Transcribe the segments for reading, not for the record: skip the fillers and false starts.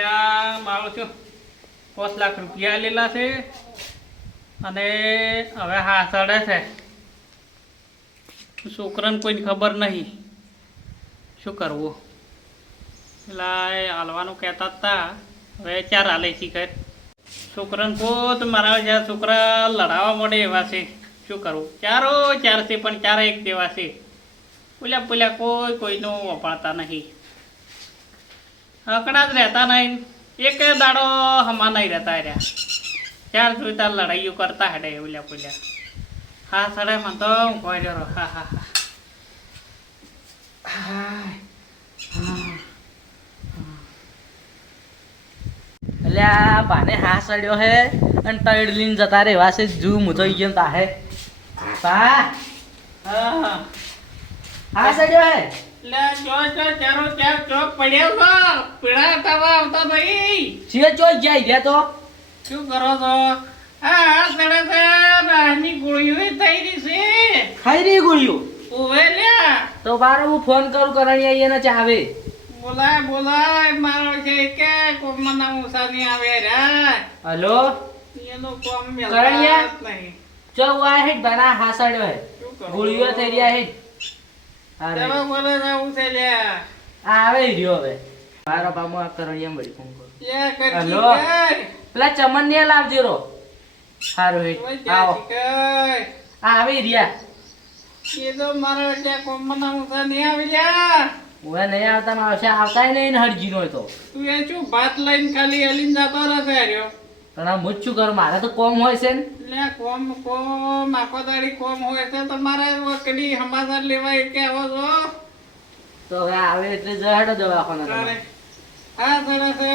એટલે મારું શું 5 લાખ રૂપિયા લેલા છે અને હવે હા સડે છે. છોકરાને કોઈને ખબર નહીં શું કરવું. પેલા એ હાલવાનું કહેતા હતા, હવે ચાર હાલે શીખર. છોકરાને પોત મારા જ્યાં છોકરા લડાવવા મળે એવા છે. શું કરવું? ચારો ચાર છે પણ ચારે એક જેવા છે. પુલ્યા પુલ્યા કોઈનું વપાડતા નહીં. હકડા જ રહેતા નહીં. એક દાડો હમા નહીં રહેતા રહ્યા. ચાર જોઈતા લડાઈઓ કરતા હેડે પુલ્યા પુલ્યા. હા સડે મને તો ઊંઘવાઈ રહ્યો. હા હા હા. એટલે આ બાને હા સડ્યો હે અને ટઈડ લઈને જતા રે એવા છે. જુ મુજોઈ ગયો તાહે બા હા સડ્યો હે. લે જો ચારો ચાર ચોક પડ્યો છો. પીડા થવા આવતા નહીં. છીએ ચોઈ જાય ગયા તો શું કરો છો? હા સડે છે. નાની ગોળીઓ થઈ રહી છે. ખાઈ રહી ગોળીઓ. ઓવે લ્યા તો બાર હું ફોન કરું કરણી આવીએ ને ચાવે. બોલાય મારો છે કે કોમના મુસાની આવે રે. હલો એનો કોમ કરણિયા? નહીં. ચો આ હેડ બના હા સડ્યો હે. શું કરો? ગોળીઓ થઈ રહ્યા હે. અરે તમે બોલે છે હું છે લ્યા. આવે રહ્યો હવે. મારો બામો આ કરણિયા મળી ફોન કરું. લ્યા કરતી હલો? કર. પેલા ચમન ને લાવજો રો. સારું હેડ ઓય આવો. જાતી કર. આ આવી રહ્યા. એ તો મારો ત્યાં કોમના મુસાની આવી લ્યા. ઓય નહીં આવતા માં આવશે. આવતાય નહીં ને હરજી નો તો. તું એ શું ભાત લઈને ખાલી હલીને જતો રહેશે રહ્યો. પણ આ મુજ શું કરું? મારે તો કોમ હોય છે ને. લે કોમ આખો દાડી કોમ હોય છે. તમારે વકડી સમાચાર લેવાય કે આવો છો. તો હવે આવે એટલે જહેડો દવાખાના તારે તમે. હા સરસ છે.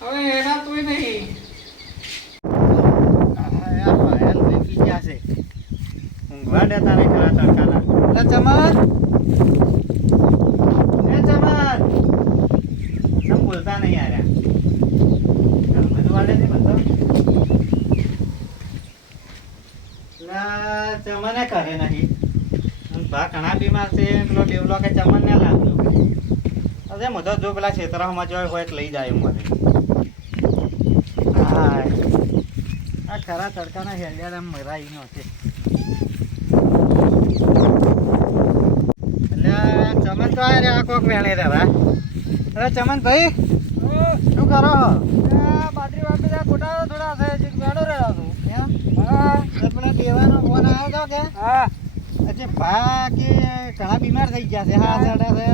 હવે એના તું નહીં. ઊંઘવા દેતા નહીં ખરા તડકાના. ચમન બોલતા નહીં યાર. બધું વાડે છે બધો. ચમને કરે નહીં. બા ઘણા બીમાર છે. પેલો ડેવલો કે ચમન ને લાવજો. અરે મોટો જો પેલા ક્ષેત્રમાં જોય હોય લઈ જાય મને. હા આ ખરા તડકાના હેડિયા મરાઈ નો છે. ચમન તો આ રે કોક વેણે રે બા. અરે ચમન ભાઈ શું કરો? બાજરી વાપી ગોટા થોડા છે જે મેળો રહ્યો છું. હા પેલા દેવાનો ફોન આવ્યો તો કે હા અચ્છા ભા કે ઘણા બીમાર થઈ ગયા છે. હા ચડે છે.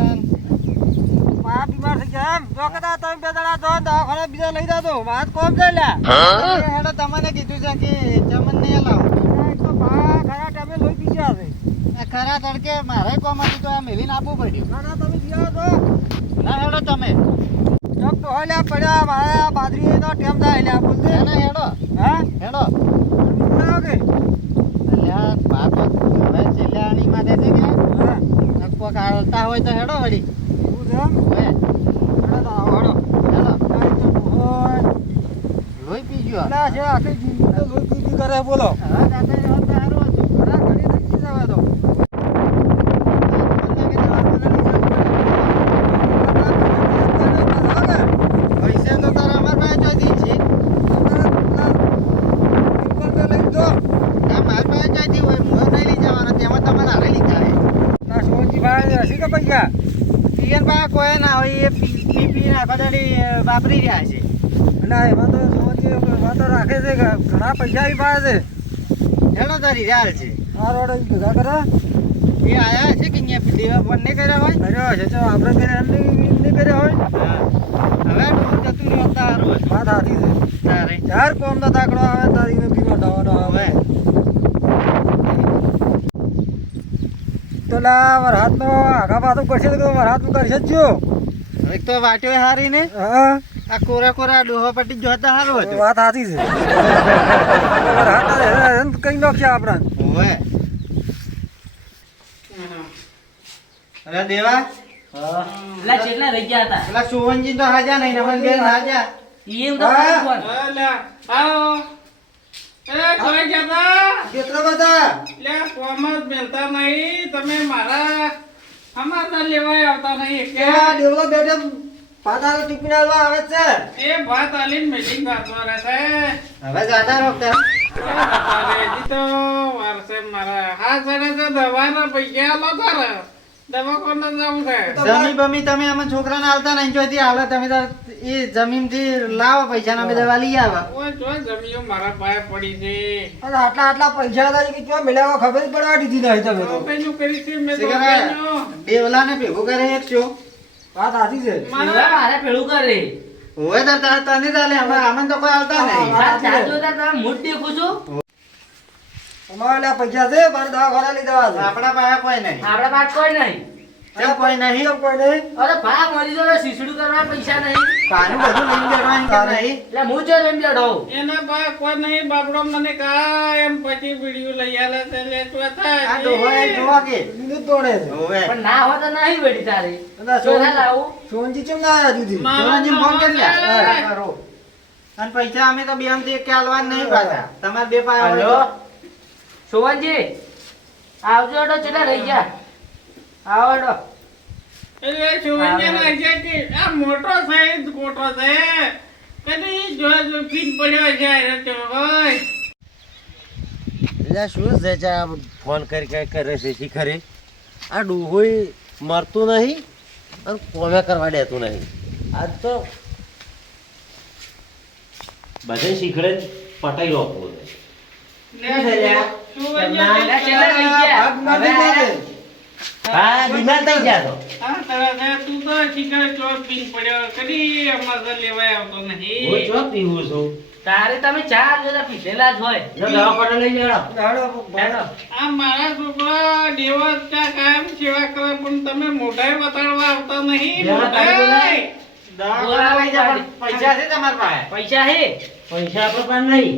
આ બીમાર થઈ ગયા એમ. જો કદા તમે બે દાડા દો દવાખાને બીજા લઈ જાતો. વાત કોમ છે લ્યા. હેડો તમને કીધું છે કે ચમન ને લાવો. એક તો બા ખરા ટાઈમે લોહી પી ગયા છે. આ ખરા તડકે મારે કોમ હતું તો આ મેલીને આપવું પડ્યું. ના તમે જીવો તો ના હેડો તમે ચોક તો હોય લ્યા પડ્યા. મારે આ બાજરી નો ટેમ થાય લ્યા બોલતે. ના હેડો હા હેડો. કે અલ્યા બા તો હવે છેલ્લાની માટે છે કે હા કોક આવતા હોય તો હેડો વળી. એવું છે એમ. હવે હેડો તો આવો હેડો. હેડો કાંઈ તો હોય. લોહી પી ગયો. ના છે આખી જિંદગી તો લોહી પી કરે બોલો. હવે દાદા જવા તો સારું હતું. ઘણા ઘડી નક્કી જવા દો. પૈસા તો તારા અમાર પાસે ચોથી છે. ના માર પાસે ચોથી હોય મોર નહીં લઈ જવાનો. તેમાં તમારે હારે લીધા છે. પિયર પાસે કોઈ ના હોય. એ પી આખો દાડી વાપરી રહ્યા છે. રાખે છે ઘણા પૈસા બી પાસે હેડો તારી હાલ છે. છે આ રોડ ભેગા કરે એ આયા છે કે અહીંયા દેવા પણ નહીં કર્યા હોય. કર્યો છે તો આપણે ઘરે નહીં કર્યો હોય. હા હવે ડોર જતું રહ્યો તારું હતું. વાત સાચી છે. તારે ચાર કોમ નો તાકડો આવે તારી બીમાર થવાનો આવે. હવે તો લા વરહાત નો આગા પાછું કરશે તો વરહાત કરશે જ જો. એક તો વાટ્યો હારી ને હા આ કોરા ડોહો પટી જોતા સારું હતું. વાત સાચી છે. વરહાત કઈ નાખશે આપણા. હવે અરે દેવા પેલા કેટલા રહી ગયા હતા? પેલા સુવનજી તો હાજા નહીં નમન બેન હાજા. એમ તો હા. ફોન. કેટલો બધા તમે મારા સમાચાર લેવાય આવતા નહીં. કે આ ડેવલો બેઠે પાછા તો ટિફિન આલવા આવે જ છે. એ ભાત આલીને meeting કરતો રહેશે. હવે જતા રહો ત્યાં. હજી તો વારસે મારા હા સડે તો દવાના પૈસા આલો તારે. દવાખાને જવું છે. જમી બમી તમે અમે છોકરાને આલતા નહીં જોઈતી હાલે તમે તો એ જમીનથી લાવો પૈસા અમે દવા લઈ આવા. ઓય જો જમીઓ મારા પાસે પડી છે. અને આટલા પૈસા હતા કે ક્યાં મળ્યા ખબર જ પડવા દીધી નહીં તમે તો. પેલું કરીશું મેં તો શીખરા, પેલું. બેવલાને ભેગું કરે એક છો. વાત સાચી છે. હવે મારે પેલું કરે હોય તો તને ચાલે અમે તો કોઈ આવતા નહીં. વાત સાચું તો તમે મૂડ દેખું છું અમારે લ્યા પૈસા છે મારે દવાખાના લઈ જવા છે. આપણા પાસે કોઈ નહીં. આપડા પાસે કોઈ નહીં કેમ કોઈ નહીં? કેમ કોઈ નહીં? અરે ભા મરી જો શીસડું કરવા પૈસા નહીં પાનું બધું લઈને બેઠવાનું કેમ નહીં? એટલે હું જો એમ બેઠો એના પાસે કોઈ નહીં બાપડો મને કા એમ પછી વિડીયો લઈ આલે છે લે તો આ ડોહોએ જોવા કે? બીજું જ તોડે છે. હોવે. પણ ના હોય તો નહીં બેઠી તારી એટલે ચોરા લાવું સોનજી કેમ ના આવ્યા દીધી? જોવાજી ફોન કરી લે. હા. કરો. અને પૈસા અમે તો બે આમથી એક કે આલવાના નહીં પાછા. તમારે બે પાસે હોય હલો તો. સોવનજી આવજો અડો ચેલા રહી ગયા આવો અડો એટલે સુવન્ય લાગે કે આ મોટો સાઈઝ કોટો છે કદી જો પીન પડ્યો છે એને તો હોય એટલે શું છે જે આ ફોન કરી કઈ કરે છે શીખરે આ ડૂહોય મરતું નહીં અને કોમે કરવા દેતું નહીં આજ તો બધે શીખડે પટાઈ લો પોતે સુવન્ય લે ચેલા રહી ગયા ભાગ નથી દેતે. હા બીમાર થઈ ગયા તો હા તારા તું તો શીખર ચો પીન પડ્યો કદી અમારે લેવાય આવતો હું નહીં ચો પીવું છું તારે તમે ચા જોતા પીધેલા જ હોય જો દવાખાને લઈ જડો હાડો, હેડો. આ મારા છોકરા દેવા ચા કાયમ સેવા કરે પણ તમે મોઢાએ બતાડવા આવતા નહીં દેવા તારે મોઢાએ. દવાખાને લઈ જા પણ પૈસા છે તમારા પાસે? પૈસા હે પૈસા આપણે પાસે નહીં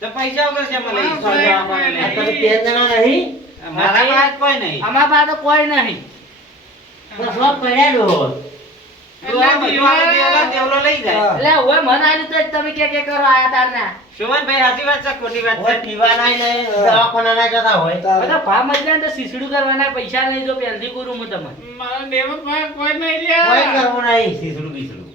તો પૈસા વગર છે મને લઈ હા, જવા ભાઈ, દવાખાને આ લઈ. તમે 3 જણા નહીં મારા પાસે કોઈ નહીં. અમારા પાસે તો કોઈ નહીં તો શું પડ્યા ડોહો ડોહા બધું આલે દેવલા દેવલો લઈ જાય. હા. એટલે હવે મને આલ્યું તો જ તમે કે કરો આયા તારના સુમનભાઈ સાચી વાત છે ખોટી વાત ઓય છે? પીવાના નહીં દવાખાના ના જતા હોય તારે. બધા ભા મજા તો શીસડું કરવાના પૈસા નહીં જો પહેલથી કરું હું તમને મારા દેવા પાસે કોઈ નહીં કોઈ લ્યા કરવું નહીં શીસડું બીસડું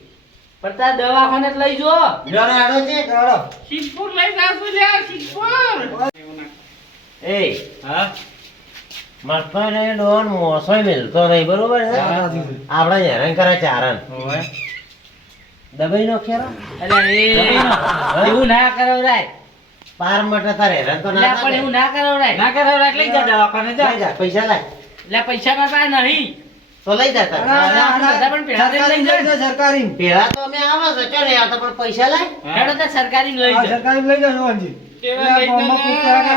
પણ તાર દવાખાને જ લઈ જો જોડો આડો છે હાડો. સિદ્ધપુર લઈ જાશું લ્યા સિદ્ધપુર એ હા મરતોય નહીં ડોન મોસોય મિલતો નહીં બરોબર છે વાત સાચી છે. આપણે હેરાન કરે ચારણ હોવે. દબાઈ નો ખેરો એટલે એવું ના કરાવરાય પાર માટે તારે હેરાન તો ના એટલે પણ એવું ના કરાવરાય ના કરે રાખ લઈ જા દવાખાને જા. લઈ જા પૈસા લાય એટલે પૈસા મારા પાસે નહીં તો લઈ જા તાર બધા પણ પેલા સરકારી લઈ લઈ જાઓ, સરકારી. પેલા તો અમે આવા છે ચો નહીં આવતા પણ પૈસા લાય હેડો તો સરકારી લઈ હા, જાય સરકારી લઈ જાઓ સોનજી. દેવા લઈ એટલે ગામમાં જા. કૂતરા કે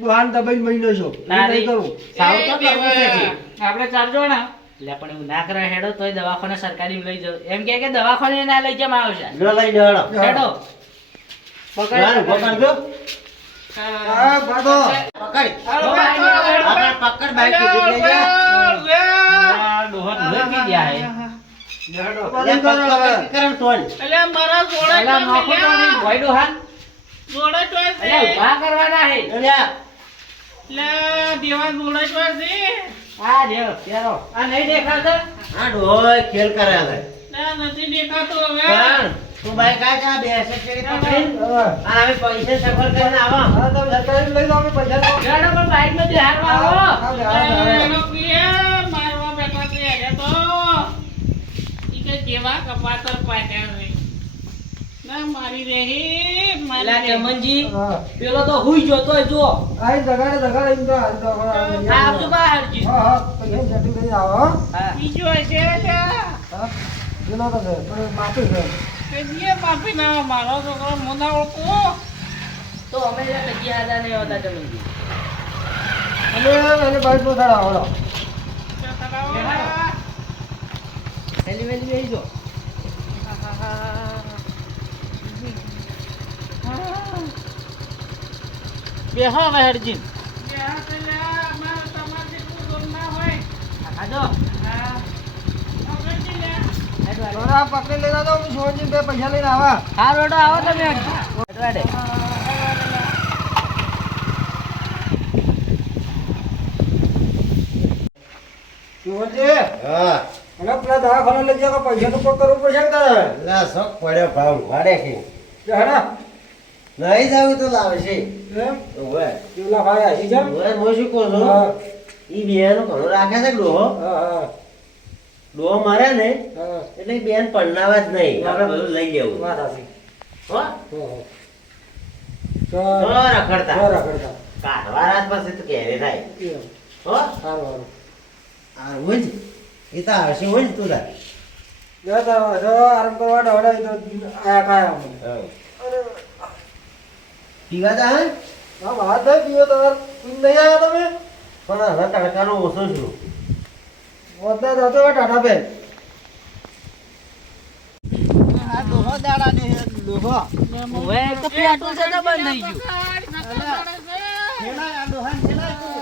દુહાન દબાઈને મહિનો છો. ના એવું નહીં રે. કરવું. સાવ તો કરવું છે જી. આપણે ચાર જણા એટલે પણ એવું ના કરે હેડો તોય દવાખાને સરકારી લઈ જાવ એમ કે દવાખાને ના લઈ જમ આવશે લો લઈ જડો હેડો પકડજો હા, બાંધો. પકડ હાલો, આપણે પકડ બાઈક સુધી લઈ જા આ ડોહા ધોઈ પી ગયા હે લે પકડ કરમ તોડ અલ્યા મારા જોડા પેલા ચોય નોખો તો નહીં મિલ્યા. ભોય ડોહા જોડા ચોય છે. એટલે ઉભા કરવાના હે લ્યા અલ્યા દેવા જોડા ચોય છે. આ દેવ પેરો આ નહીં દેખાતો આ ડોય ખેલ કરે છે અલ્યા નથી દેખાતો હવે પણ તું બાઈક આ જા બેસે છે પકડીને હા. અને અમે પૈસા સફર કરીને આવા હા, તમે સરકારી લઈ જાઓ, અમે પૈસા લાવો. હેડો પણ બાઈક માં બિહારમાં આવો હા, હા, હા. એનો પિયર મારવા બેઠા છે આજે તો ઈ કે જેવા કપાતર પાટ્યા છે ના મારી રેહી એલા મારી રેહી. ચમનજી હા. પેલો તો હુઈ જતો જો આઈ જગાડે એમ તો હાલ દવાખાના લઈ જાઓ. આવજો બહારજી હા, હા, પૈસાની setting કરી આવો, હો. હા બીજો હશે અલ્યા. હા. પેલો તો છે, પણ માફી છે. કે જે બાપી ના મારો છોકરો મોના ઓળખો તો અમે જે ટકી આદા નહીં હોતા ચમનજી અને એને બાઈક પર ચડાવો, હાલો. વેલી વેલી બેસી જો બેહો હવે હેડજી આજો હવે આ પકડી લઈ જાઓ, હું સોનજીને બે પૈસા લઈને આવા. હા રોડો આવો તમે હેડવાડે સોનજી, હા અને પેલા દવાખાના લઈ જાઓ પૈસાનું કોઈ કરવું પડશે ને તારે લા શોખ પડ્યો ભાવ વાડે કે હેડા નહીં જાવ તો લાવશે એમ ઓવે પેલા ભાઈ આવી છે ઓવે હું શું કહું છું હા ઈ બેન ઘણો રાખે છે ડોહો હા ડોહો મારે ને હા એટલે બેન પડનાવા જ નહીં આપણે બધું લઈ લેવું વાત આવી હો તો તો રખડતા રખડતા કાઢવા રાત પાસે તો ઘેરે થાય એમ હો સારું આ હોય જ એ તો આવશે હોય જ તું તાર જો આરામ કરવા દોડે તો આયા કાયા અમને પીવા જા હે ના વાત નહીં પીવો તો તું નહીં આવ્યા તમે પણ હવે તડકાનો ઓછો છું મોટા થતો ટાટા બે આ ડોહો દાડા ને ડોહો હવે તો પેટું છે તો બંધ થઈ ગયું છેડા આ ડોહાને છેડા તું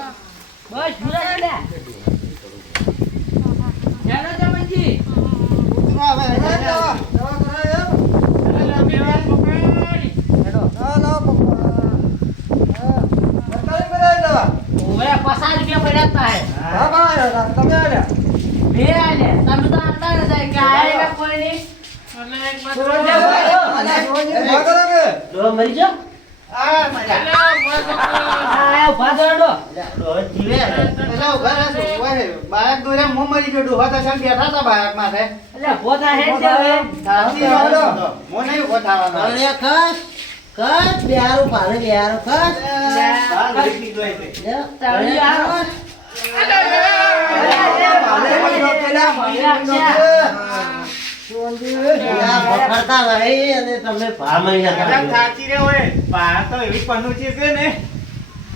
બસ પૂરા લે ચાલો જમનજી ઉતરો હવે દવા કરાય ના ના પપ્પા હા સરકારી કરાય દવા હવે 50 રૂપિયા પડ્યા તા હે હા ભાઈ તમે આવ્યા બે આલે તમે તો આટલા ન જાય કે આયેલા કોઈ નહીં અને એક બાજુ ડોહો મરી ગયો આ મજા આ ઉભા થયો ડોહો જીવે હવે. એટલે ઉભા રહેજો ઓય બાયક દોરે મો મરી ગયો ડોહા તો સામ બેઠા હતા બાયક માથે એટલે પોતા હે છે હવે સાચી વાત છે. મો નહીં ઉભો થવાનો અરે ખસ ખસ બિહારું પાણી બિહારું ખસ બાર લીધી દોય છે તાળી આ પકડતા નહીં અને તમે ભા મરી એકદમ જતા સાચી રે ઓય બાયક તો એવી પનુચી છે ને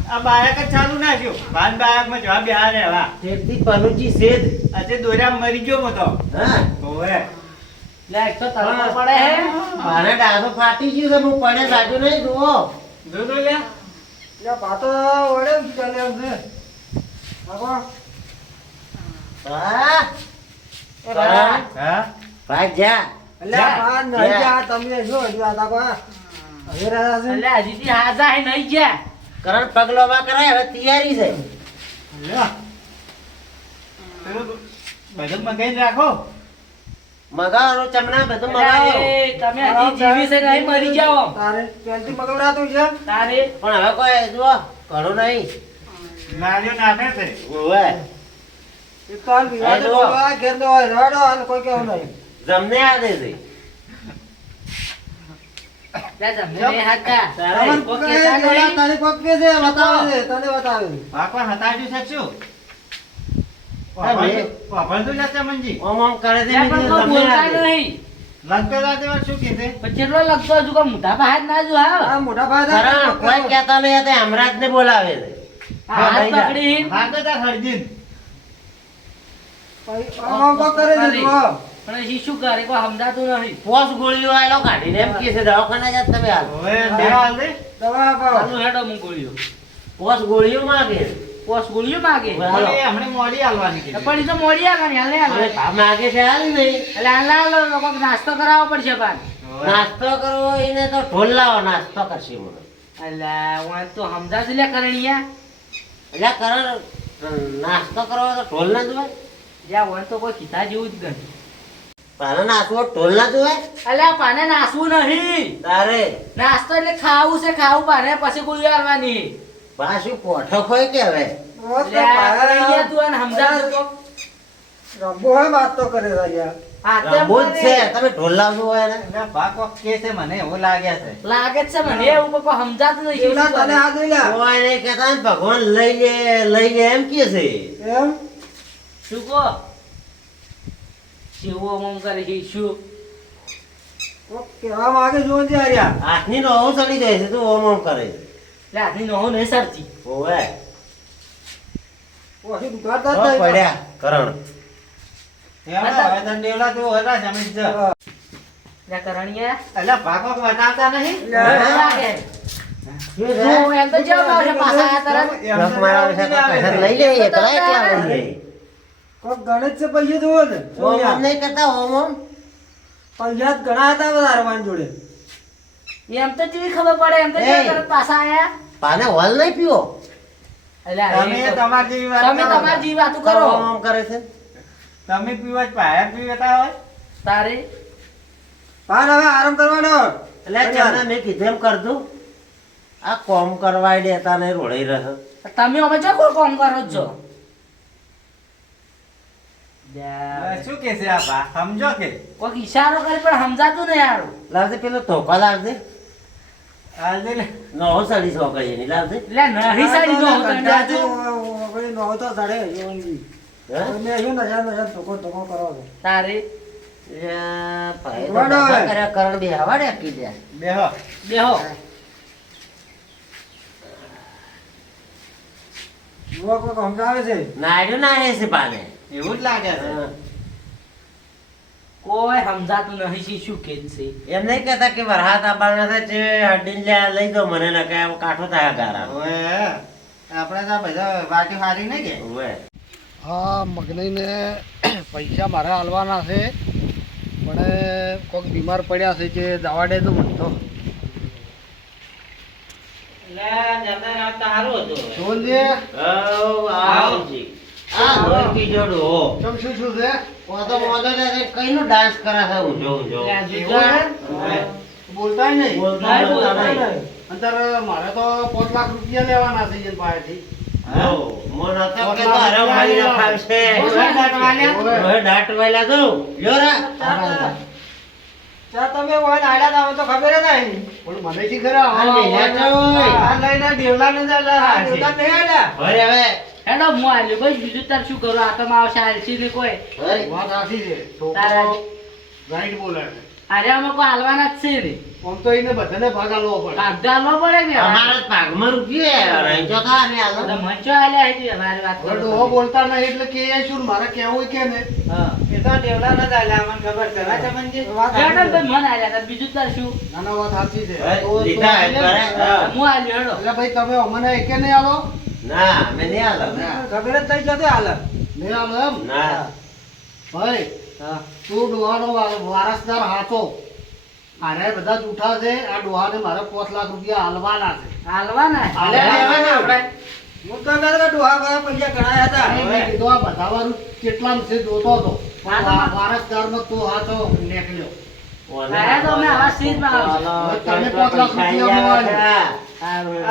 આ બાયક જ ચાલુ નાખ્યો બાન બાયકમાં જવાબ બિહાર રહેવા તેથી પનુચી સેજ આજે દોર્યા મરી ગયો મો તો હા ઓય લે એક તો તળકો પડે હે મારે ડાસો ફાટી ગયું છે હું પડે સાચું નહીં જુઓ જોજો લે પાતો વડે ચાલે એમ છે બાબા હા હા ભાગ જા અલ્યા પા નહીં જા તમે જો હજુ આ તાકો હવે રહ્યા છે એટલે હજી હાજા હે નહીં ગયા કરણ પગલોમાં કરાય હવે તૈયારી છે બધું મંગાઈને રાખો મગાવાનું ચમણા બધું મગાવ્યું એ તમે હજી જીવી છે નહીં મરી જાઓ તારે પેલથી મગવડાતું છે તારે પણ હવે કોઈ જુઓ ઘણું નહીં નારિયો નાખે છે ઓવે એક તો હાલ વિવાદ હેલો. બોલવા ઘેર તો હોય રડો હાલ કોઈ કેવું નહીં જમને આ દે છે લે તમને નહીં હાચા તમને કોઈ કોઈ કહેતા જોડા નહીં. તને કોક કે છે બતાવે છે તને બતાવે પાકવા હટાડ્યું છે શું હા, બે. વાપરતું જશે મંજી ઓમ ઓમ કરે છે લે પણ બીજું કોઈ જમને આ બોલતા દે. નહીં લગતો રાતે વાર શું કીધે પણ કેટલો લગતો હજુ કોઈ મોટા ભાઈ ના જો હા આ મોટા ભાઈ કરણ કોઈ કહેતા નહીં તે હમણાં જ ને બોલાવે છે હાથ ભાઈ જા. પકડી હા તો તાર હરજીન આમ કોક કરે છે જો પણ હજી શું કરે કોઈ સમજાતું નહીં પોસ ગોળીઓ આલો કાઢીને એમ કહે છે દવાખાને જાત તમે હાલ હવે દેવા હાલ દે દવા અપાવો ચાલુ હેડો હું ગોળીઓ પોસ ગોળીઓ માગે પોસ ગોળીઓ માગે હવે હાલો. મોડી હમણાં મોડી હાલવાની કીધી પણ એ તો મોડી આગળ હાલે હવે હાલે ભા માગે છે હાલ નહીં એટલે હાલ લોકો નાસ્તો કરાવવો પડશે પાન નાસ્તો કરવો એને તો ઢોલ લાવો નાસ્તો કરશે મને અલા વાન તો સમજાતું લે કરણિયા એટલે કરણ નાસ્તો કરવો તો ઢોલ ના જોવાય જ્યાં વાન તો કોઈ કીધા જેવું જ ગણ પાને નાચવો ઢોલ ના જોવાય અલ્યા પાને નાસવું નહીં તારે નાસ્તો એટલે ખાવું છે ખાવું પાને પછી ગોળી આવવાની પાછું પોઠો ખોય કે હવે લે કરણિયા તું આને સમજાવતો તો રબ્બો હોય વાત તો કરે છે યાર હા તેમ રમવું જ છે કરે. તમે ઢોલ લાવજો હોય ને એટલે બા કોક કે છે મને એવું લાગે છે લાગે જ છે મને એવું કોઈ સમજાતું નહીં શું શિવના તને કરે. હાથ લઈ લે કોઈ નહીં કહેતા ને ભગવાન લઈ લે એમ કે છે એમ શું કહો શિવો મમ કરે છે શું કોક કહેવા માંગે જો ને યાર હાથની નો ચડી જાય છે તું ઓમ ઓમ કરે છે લે આની નો નહીં સરતી ઓવે ઓછી દુકાનદાર હો, થાય પડ્યા કરણ એમાં હવે તને દેવલા તું હતા જમીન છે લે કરણિયા એટલે બા કોક બતાવતા નહીં લાગે હું એમ તો જેવો આવશે પાછા આ તરફ ટ્રક મારા વિશે તો પૈસા લઈ લે એકલા એકલા લઈ લે કોક ગણિત છે પૈસા જોવો ને ઓમ ઓમ નહીં કરતા ઓમ ઓમ પૈસા જ ઘણા હતા વધારે મારી જોડે એમ તો જેવી ખબર પડે એમ તો એ. જેવો તરત પાછા આયા પાને હોલ નહીં પીવો અલ્યા તમે એ તો- તમારી જેવી વાત તમે કરો. તમારી જેવી વાતો કરો ઓમ ઓમ કરે છે તમે પીવા જ પાયા પીવતા હોય તારે પાન હવે આરામ કરવાનો એટલે ચાના મેં કીધું એમ કરતું આ કોમ કરવાય દેતા ને રોડાઈ રહ્યો તમે હવે જો કોઈ કામ કરો જ છો શું કે છે આ બા સમજો કે કોઈક ઈશારો કરે પણ સમજાતું નહીં યાર લાવજે પેલો ધોકા લાવજે આજે લે નવો સાડી છોકરી એની લાવજે એટલે નહીં સાડી નો હોતો એને આજુ. વગડી નો તો સાડે યોનજી હે? તમે અહીં નજા ધોકો ધોકો કરો છો તારે ભાઈ તો વાડો ધંધા હવે. કર્યા કરણ બે હવાડે આપી દે બેહો બેહો જુઓ કોઈ સમજાવે છે નાડ્યું ના છે પાને એવું જ લાગે છે હા. કોઈ સમજાતું નહીં છે શું કે છે એમ નહીં કહેતા કે વરહાત આબાના થાય છે હડીને લઈ દો મને ના કે કાઠો થાય ગારા હવે આપણે તો બધા વાટી હારી નહીં કે ઓવે હા મગનઈને પૈસા મારે હાલવાના છે પણ કોઈક બીમાર પડ્યા છે જે દવા દે તો મને તો એટલે જતા આવતા સારું હતું જોનજી આ લોહી પીજો ડો ચમ શું છે મોદો મોદો ને કઈનો ડાન્સ કરે છે ઊંઝો ઊંઝો બોલતા નહીં બોલતા નહીં. અંદર મારે તો 5 લાખ રૂપિયા લેવાના છે એની પાસેથી હો મોન હતો કે તો હરાવ મારી ના ખાવશે લોહી દાટવાયલા દો લ્યો રા ચા તમે કોઈ નાડ્યા તા તો ખબર જ નહીં પણ મને શી ખરા આ મેલ્યા છો ઓય. આ લઈને દેવલા ને દેવલા નહીં આડ્યા ભરે હવે હેડો હું આલ્યો ભાઈ બીજું તાર શું કરું આ તો આવશે આલસી ને કોઈ ભરે. વાત સાચી છે તારા છોકરો રાઈટ બોલે છે અરે આમાં કોઈ હાલવાના જ છે ને આમ તો એને બધાને ભાગ આલવો પડે કાગદા નો પડે ને અમારા પાગમાં રૂપિયો રહી તો ખા ને આલો બધા મંચો આલ્યા છે મારી વાત હવે કરો ડોહો બોલતા નહીં એટલે કે એ શું મારે કહેવું કે ને હા એ તો ડેવલા ન ચાલ્યા મને ખબર છે હા ચમનજી વાત હેડો સાચી તો છે. મન આલ્યા તા બીજું તાર શું નાના વાત સાચી છે ભાઈ, તો- લીધા તો હે, કરે. હા. હું આલ્યો હેડો એટલે ભાઈ તમે અમને એકે નહીં આલો ના અમે નહીં આલો ખબર જ થઈ જતી હાલ નહીં આલો એમ ના ભાઈ તું ડોહાનો વારસદાર હાથો આને બધા જૂઠા છે આ ડોહાને મારે 5 લાખ રૂપિયા હાલવાના છે હાલવાના હાલ્યા લેવાના આપણે. હું તો કહું ડોહા ગયા પૈસા ગણાયા હતા મેં કીધું આ બધા વાળું કેટલામ છે જોતો હતો પણ વારસદારમાં તું હાથો નીકળ્યો અરે તો અમે આવા સીધમાં આવશે. હવે તમે 5 લાખ રૂપિયા હારું.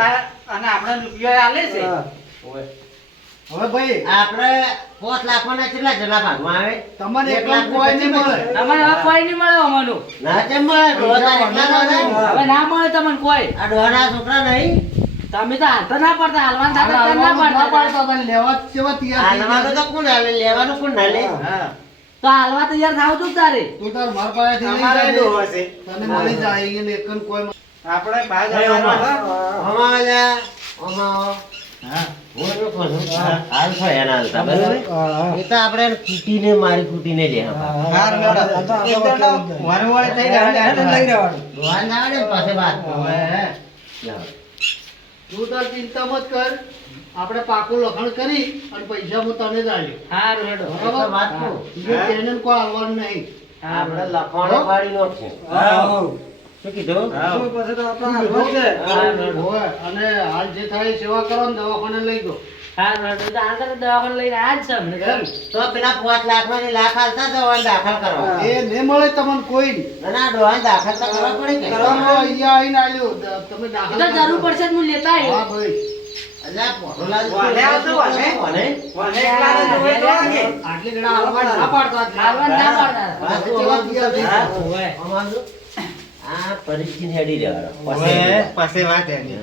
અને આપણે રૂપિયો આલે છે હવે ભાઈ આપણે 5 લાખમાં કેટલા જણા ભાગમાં આવે તમને એકલા કોઈ નહીં મળે તમને હવે કોઈ નહીં મળે અમારું ના કેમ મળે ડોહા એકલા ના થાય. હવે ના મળે તમને કોઈ આ ડોહાના છોકરા નહીં તમે તો હાલ તો ના પડતા હાલવાન હાલ થતા તો ના હાલવાનું ના પડતા પાડતા હતા, લેવા જ સેવા તૈયાર થઈ હાલવાનું ગયા. તો કોણ હાલે લેવાનું કોણ હાલે હા તો હાલવા તૈયાર થાવ તું તારે તું તાર માર પાસેથી લઈ અમારે જાજે. ડોહો છે તને મળી જાય એને એકન કોઈ આપણે ભાગ ભાઈ, આવવાનો. અમારે લ્યા, અમારે. હા હું શું કહું છું? હાલ છો એના હાલતા, બરાબર? એ તો આપણે એને કૂટીને મારી કૂટીને લે આપણે. હાર મેળો. એકદમ તો વણવણ થઈ રહ્યા છે. ડોહા ના આવડે ને પાસે વાત. હવે લાવો. તું તાર ચિંતા મત કર આપણે પાકું લખણ કરી અને પૈસા હું તને જ આલ્યો હારું હેડો એ તો વાત કહું. બીજું તેને કોઈ હાલવાનું નહીં આપણે લખવાનો પાડી નાખશું. હા. શું કીધું? હોય. અને હાલ જે થાય એ સેવા કરો ને દવાખાને લઈ ગયો હારું હેડો તો આગળ દવાખાને લઈને આજ છે અમને એમ? તો પેલા 5 લાખમાંથી લાખ હાલતા તો હવે દાખલ કરવા. એ નહીં મળે તમને કોઈ નહીં. ના, ના, ડોહાને દાખલ તો કરવા પડે કે? કરવામાં અહીંયા આવીને આલ્યો તમે દાખલ એ તો જરૂર પડશે તો હું લેતા હા આવીશ. ભાઈ અલ્યા, પોટોલાલ વાલે આવતો, વાલે. કોને? વને એકલાને તો હોય તો વાગે. આટલી ઘણા હાલવા ના પાડતા જ. હાલવાન ના પાડતા વાત તો સેવા તૈયાર થઈ હા. ગઈ. હોય. અમારું તો આ પરિસ્થિતિ હેડી રહેવાનો. હવે પછી વાત એની.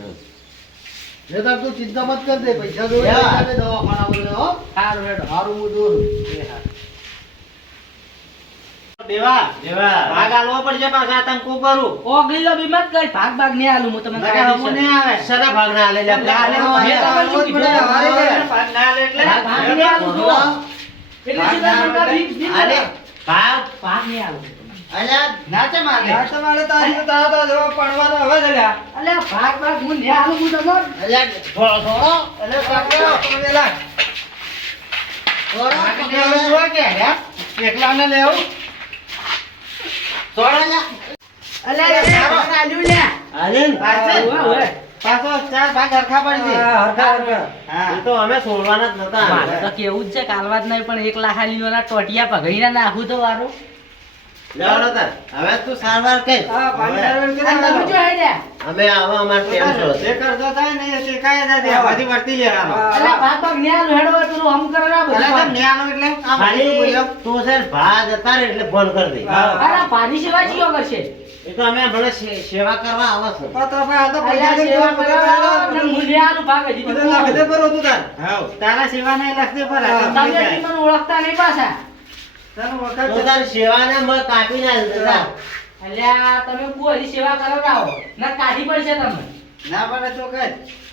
એ તાર તું ચિંતા મત કર દે પૈસા જોડે યા. લઈ જાજે દવાખાના બોલે હો હારું હેડો સારું હું જોઉં દેવા જેવા. ભાગ આલવો પડશે પાછા તંકુ કરું ઓ ગઈલો બીમાર કઈ ભાગ ભાગ નહીં આલું હું તમને નકર હમું નહીં આવે સના ભાગના આલે લે. આલે મેં તમને શું કીધું? ભાગ ના આલે એટલે ભાગ નહીં આલું જો. એટલે ભાગ સીધા ના મને આલે. બીક બીક આલે. લાગે. ભાગ. ભાગ નહીં આલું અલ્યા, ના ચમ આલે અલ્યા ભાગ ભાગ હું નહીં આલું હું તમને અલ્યા, થોડો, થોડો. એટલે કાપ્યો પેલા થોડો, બાકી થોડો. દેવું હોય કે હે એકલાને લેવું થોડો લ્યા. અલ્યા એ ભાગ આલ્યું લ્યા આલે ને? આલે. હોય, હોય. પાછો 4 ભાગ હરખા પડી છે હા એ તો અમે છોડવાના જ નતા મારે તો કેવું જ છે કાલવા જ નહીં પણ 1 લાખ આલી ઓલા ટોટિયા પગડીને નાખું તો વારું લેવાનો તાર હવે તું સારવાર કર અને તમે જો હેડ્યા અમે આવા અમાર ટેમ છો જે કરજો થાય ને એ શીખાય જાય હવાથી વર્તી લેવાનો અલા ભાત ભાગ ન્યા હેડો પેલું હમ કરે અરે બધું તો ન્યાનો એટલે આમ ખાલી બોલ્યો તું છે ને ભાગ હતા ને એટલે ફોન કરી દે અરે પાણી સેવા ચિયો કરશે એ તો અમે ભલે સેવા કરવા આવા છો તો આ તો અલ્યા પૈસા સેવા કરો ને મુલિયાનું ભાગ હજી તો લખદે પર હતું તાર હાઉ તારા સેવા નહીં લખદે પર આ તમે મને ઓળખતા નહીં પાછા તને તો વખત તાર સેવાને મ કાપી ના દેતા અલ્યા તમે કોઈ હજી સેવા કરો ના હો ના કાઢી પડશે તમને ના પડે તો કર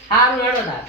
સારું હેડો તાર